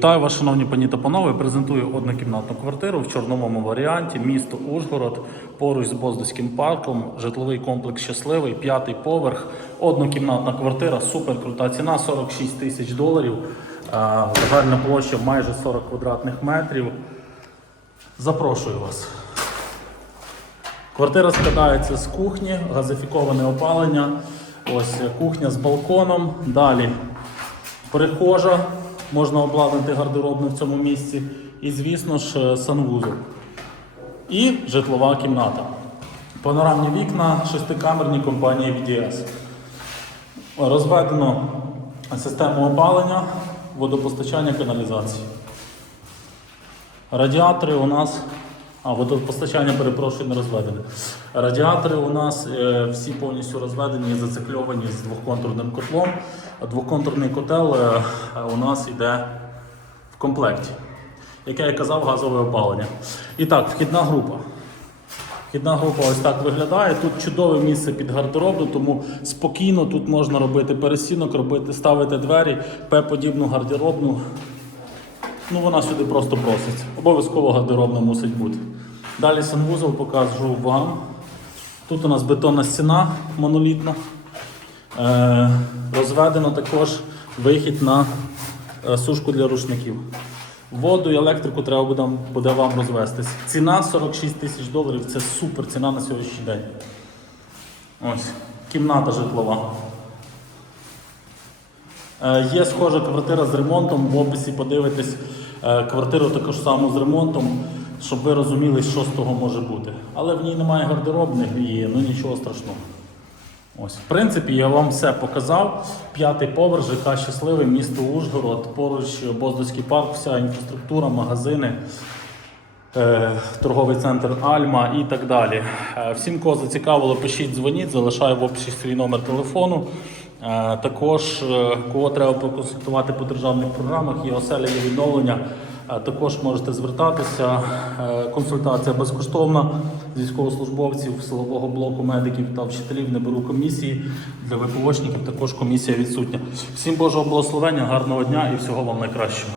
Вітаю вас, шановні пані та панове. Презентую однокімнатну квартиру в чорновому варіанті. Місто Ужгород, поруч з Боздоським парком, житловий комплекс щасливий, п'ятий поверх. Однокімнатна квартира, супер крута ціна 46 тисяч доларів. Загальна площа майже 40 квадратних метрів. Запрошую вас. Квартира складається з кухні, газифіковане опалення. Ось кухня з балконом. Далі Прихожа, можна обладнати гардеробну в цьому місці. І, звісно ж, е, санвузол. І житлова кімната. Панорамні вікна, шестикамерні компанії VDS. Розведено систему опалення, водопостачання, каналізації. Радіатори у нас. А, водопостачання, перепрошую, не розведені. Радіатори у нас е, всі повністю розведені і зацикльовані з двохконтурним котлом. А Двохконтурний котел е, у нас йде в комплекті. Як я і казав, газове опалення. І так, вхідна група. Вхідна група ось так виглядає. Тут чудове місце під гардеробну, тому спокійно тут можна робити перестінок, робити, ставити двері, П-подібну гардеробну. Ну, вона сюди просто просить. Обов'язково гардеробна мусить бути. Далі санвузол покажу вам. Тут у нас бетонна стіна монолітна. Е, розведено також вихід на е, сушку для рушників. Воду і електрику треба буде, буде вам розвестись. Ціна 46 тисяч доларів це супер ціна на сьогоднішній день. Ось, кімната житлова. Е, Є схожа квартира з ремонтом. В описі подивитесь квартиру також саму з ремонтом, щоб ви розуміли, що з того може бути. Але в ній немає гардеробних і ну нічого страшного. Ось, в принципі, я вам все показав. П'ятий поверх, ЖК щасливий, місто Ужгород, поруч Боздоський парк, вся інфраструктура, магазини. е, Торговий центр Альма і так далі. Е, Всім, кого зацікавило, пишіть, дзвоніть, залишаю в описі свій номер телефону. Е, Також, кого треба проконсультувати по державних програмах, є оселя, є відновлення. Е, Також можете звертатися. Е, Консультація безкоштовна військовослужбовців, силового блоку, медиків та вчителів. Не беру комісії. Для ВПОшників також комісія відсутня. Всім Божого благословення, гарного дня і всього вам найкращого.